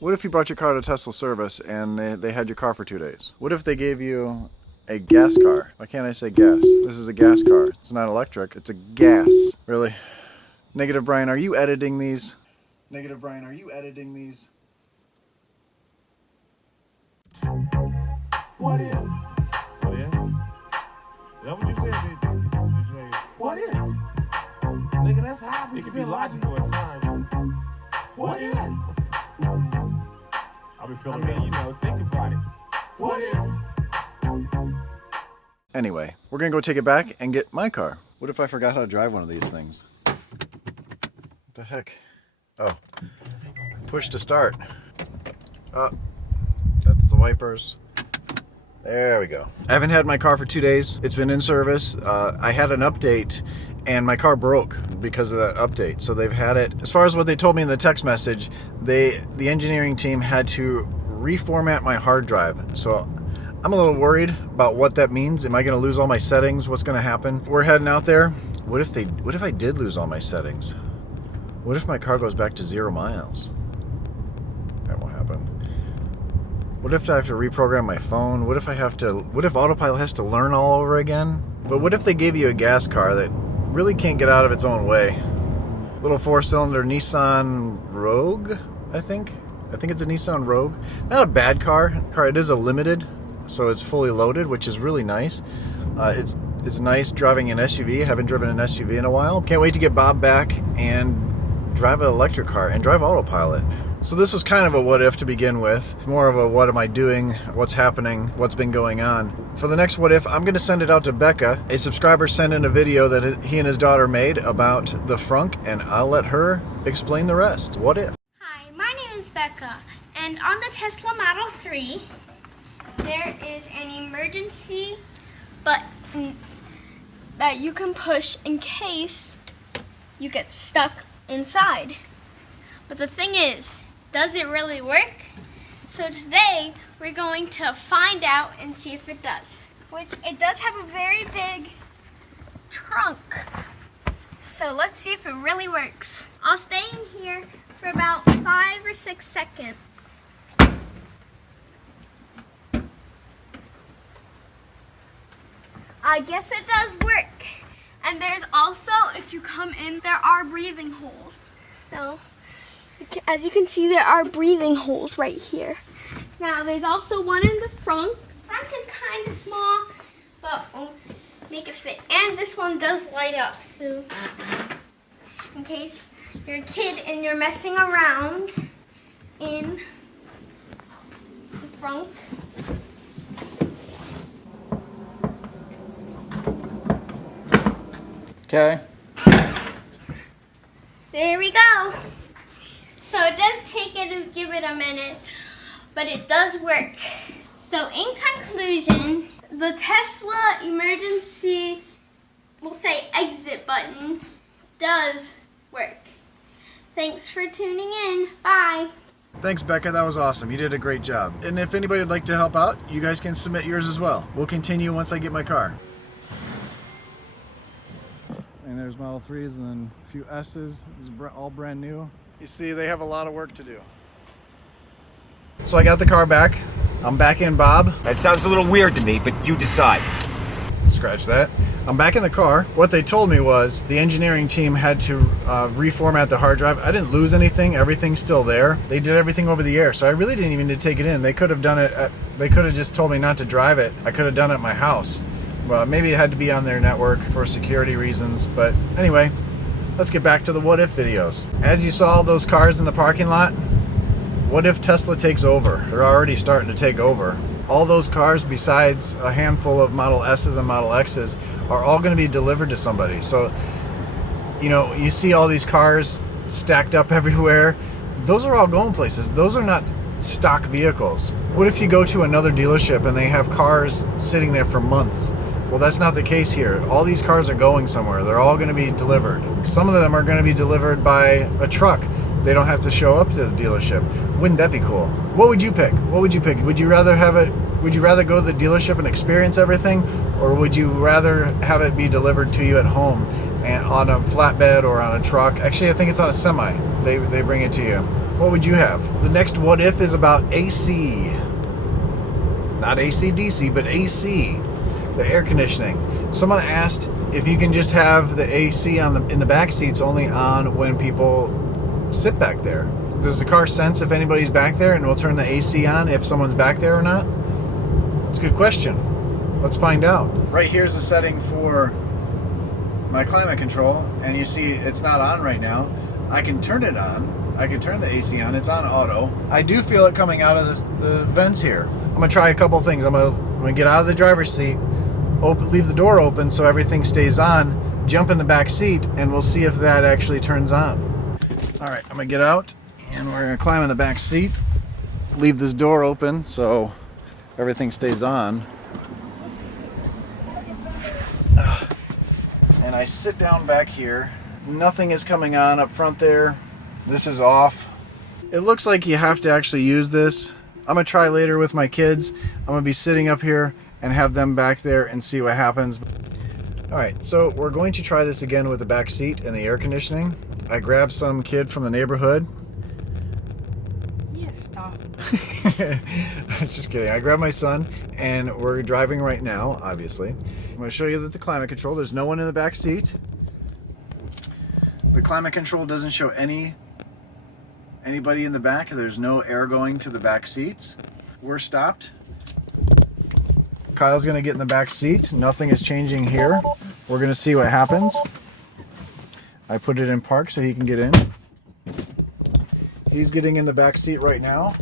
What if you brought your car to Tesla service and they had your car for 2 days? What if they gave you a gas car? Why can't I say gas? This is a gas car. It's not electric, it's a gas. Really? Negative Brian, are you editing these? Negative Brian, are you editing these? What if? What if? Is that what you said, dude? You say, what if? Nigga, that's how we feel. It can be logical at times. What if? I'll be feeling that, you know, think about it. What if? Anyway, we're gonna go take it back and get my car. What if I forgot how to drive one of these things? What the heck? Oh, push to start. That's the wipers. There we go. I haven't had my car for 2 days. It's been in service. I had an update and my car broke because of that update. So they've had it, as far as what they told me in the text message, the engineering team had to reformat my hard drive. So I'm a little worried about what that means. Am I gonna lose all my settings? What's gonna happen? We're heading out there. What if I did lose all my settings? What if my car goes back to 0 miles? That won't happen. What if I have to reprogram my phone? What if autopilot has to learn all over again? But what if they gave you a gas car that really can't get out of its own way? Little 4-cylinder Nissan Rogue, I think it's a Nissan Rogue. Not a bad car. It is a limited, so it's fully loaded, which is really nice. It's nice driving an SUV. I haven't driven an SUV in a while. Can't wait to get Bob back and drive an electric car and drive autopilot. So this was kind of a what if to begin with. More of a what am I doing, what's happening, what's been going on. For the next what if, I'm going to send it out to Becca. A subscriber sent in a video that he and his daughter made about the frunk, and I'll let her explain the rest. What if? Hi, my name is Becca, and on the Tesla Model 3, there is an emergency button that you can push in case you get stuck inside. But the thing is, does it really work? So today, we're going to find out and see if it does. Which, it does have a very big trunk. So let's see if it really works. I'll stay in here for about 5 or 6 seconds. I guess it does work. And there's also, if you come in, there are breathing holes. So, as you can see, there are breathing holes right here. Now, there's also one in the front. The front is kind of small, but we'll make it fit. And this one does light up, so in case you're a kid and you're messing around in the front. Okay. There we go. So it does take it to give it a minute, but it does work. So in conclusion, the Tesla emergency, we'll say exit button, does work. Thanks for tuning in. Bye. Thanks, Becca. That was awesome. You did a great job. And if anybody would like to help out, you guys can submit yours as well. We'll continue once I get my car. And there's Model 3s and then a few S's. This is all brand new. You see, they have a lot of work to do. So I got the car back. I'm back in Bob. That sounds a little weird to me, but you decide. Scratch that. I'm back in the car. What they told me was the engineering team had to reformat the hard drive. I didn't lose anything. Everything's still there. They did everything over the air, so I really didn't even need to take it in. They could have done it. They could have just told me not to drive it. I could have done it at my house. Well, maybe it had to be on their network for security reasons. But anyway, let's get back to the what if videos. As you saw those cars in the parking lot, what if Tesla takes over? They're already starting to take over. All those cars, besides a handful of Model S's and Model X's, are all going to be delivered to somebody. So, you know, you see all these cars stacked up everywhere. Those are all going places. Those are not stock vehicles. What if you go to another dealership and they have cars sitting there for months? Well, that's not the case here. All these cars are going somewhere. They're all going to be delivered. Some of them are going to be delivered by a truck. They don't have to show up to the dealership. Wouldn't that be cool? What would you pick? What would you pick? Would you rather have it? Would you rather go to the dealership and experience everything, or would you rather have it be delivered to you at home and on a flatbed or on a truck? Actually, I think it's on a semi. They bring it to you. What would you have? The next what if is about AC. Not AC/DC, but AC. The air conditioning. Someone asked if you can just have the AC in the back seats only on when people sit back there. Does the car sense if anybody's back there and will turn the AC on if someone's back there or not? It's a good question. Let's find out. Right here's the setting for my climate control, and you see it's not on right now. I can turn it on. I can turn the AC on. It's on auto. I do feel it coming out of the vents here. I'm gonna try a couple things. I'm gonna get out of the driver's seat, leave the door open so everything stays on, jump in the back seat, and we'll see if that actually turns on. All right, I'm gonna get out, and we're gonna climb in the back seat, leave this door open so everything stays on. And I sit down back here. Nothing is coming on up front there. This is off. It looks like you have to actually use this. I'm gonna try later with my kids. I'm gonna be sitting up here and have them back there and see what happens. All right, so we're going to try this again with the back seat and the air conditioning. I grabbed some kid from the neighborhood. Yeah, stop. Just kidding. I grabbed my son, and we're driving right now, obviously. I'm going to show you that the climate control, there's no one in the back seat. The climate control doesn't show anybody in the back. There's no air going to the back seats. We're stopped. Kyle's going to get in the back seat. Nothing is changing here. We're going to see what happens. I put it in park so he can get in. He's getting in the back seat right now.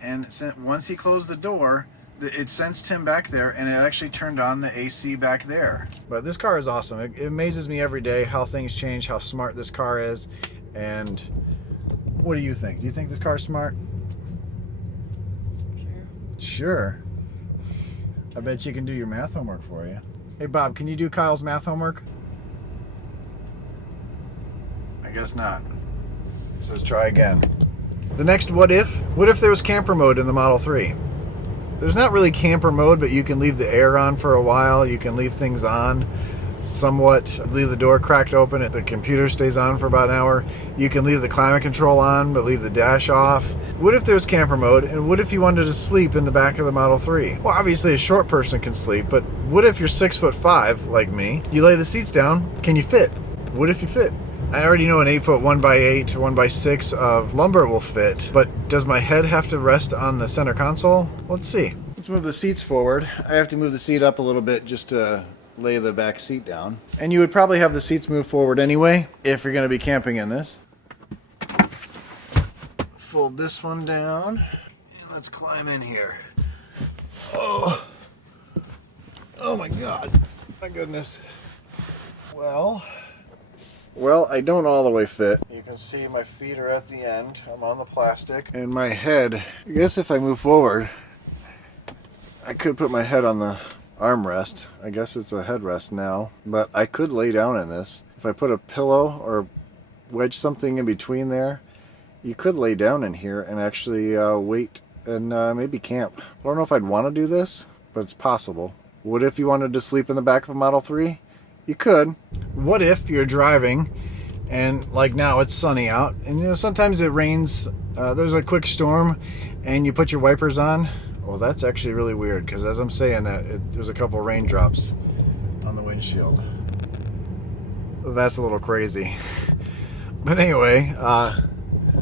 And once he closed the door, it sensed him back there, and it actually turned on the AC back there. But this car is awesome. It amazes me every day how things change, how smart this car is. And what do you think? Do you think this car's smart? Sure. I bet you can do your math homework for you. Hey Bob, can you do Kyle's math homework? I guess not. It says try again. The next what if there was camper mode in the Model 3? There's not really camper mode, but you can leave the air on for a while. You can leave things on somewhat, leave the door cracked open, the computer stays on for about an hour. You can leave the climate control on, but leave the dash off. What if there's camper mode, and what if you wanted to sleep in the back of the Model 3? Well, obviously a short person can sleep, but what if you're 6'5", like me? You lay the seats down, can you fit? What if you fit? I already know an 8-foot 1x8, 1x6 of lumber will fit, but does my head have to rest on the center console? Let's see. Let's move the seats forward. I have to move the seat up a little bit just to lay the back seat down. And you would probably have the seats move forward anyway if you're going to be camping in this. Fold this one down. And let's climb in here. Oh my God. My goodness. Well, I don't all the way fit. You can see my feet are at the end. I'm on the plastic. And my head, I guess if I move forward, I could put my head on the armrest. I guess it's a headrest now. But I could lay down in this. If I put a pillow or wedge something in between there, you could lay down in here and actually wait and maybe camp. I don't know if I'd want to do this, but it's possible. What if you wanted to sleep in the back of a Model 3? You could. What if you're driving and like now it's sunny out and sometimes it rains, there's a quick storm and you put your wipers on? Well, that's actually really weird because as I'm saying that, there's a couple raindrops on the windshield. That's a little crazy. But anyway,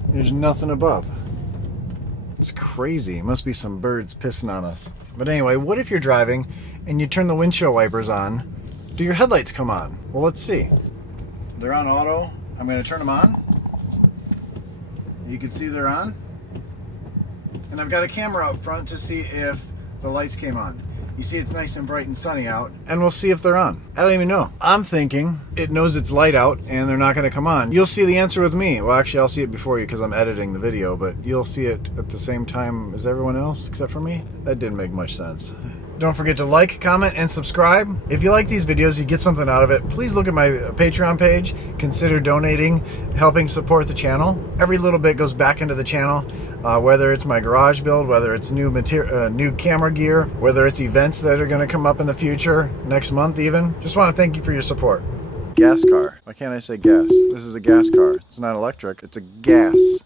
there's nothing above. It's crazy. It must be some birds pissing on us. But anyway, what if you're driving and you turn the windshield wipers on? Do your headlights come on? Well, let's see. They're on auto. I'm going to turn them on. You can see they're on. And I've got a camera up front to see if the lights came on. You see it's nice and bright and sunny out, and we'll see if they're on. I don't even know. I'm thinking it knows it's light out and they're not going to come on. You'll see the answer with me. Well, actually, I'll see it before you because I'm editing the video, but you'll see it at the same time as everyone else except for me. That didn't make much sense. Don't forget to like, comment, and subscribe. If you like these videos, you get something out of it, please look at my Patreon page. Consider donating, helping support the channel. Every little bit goes back into the channel, whether it's my garage build, whether it's new camera gear, whether it's events that are going to come up in the future, next month even. Just want to thank you for your support. gas car. Why can't I say gas? This is a gas car. It's not electric, it's a gas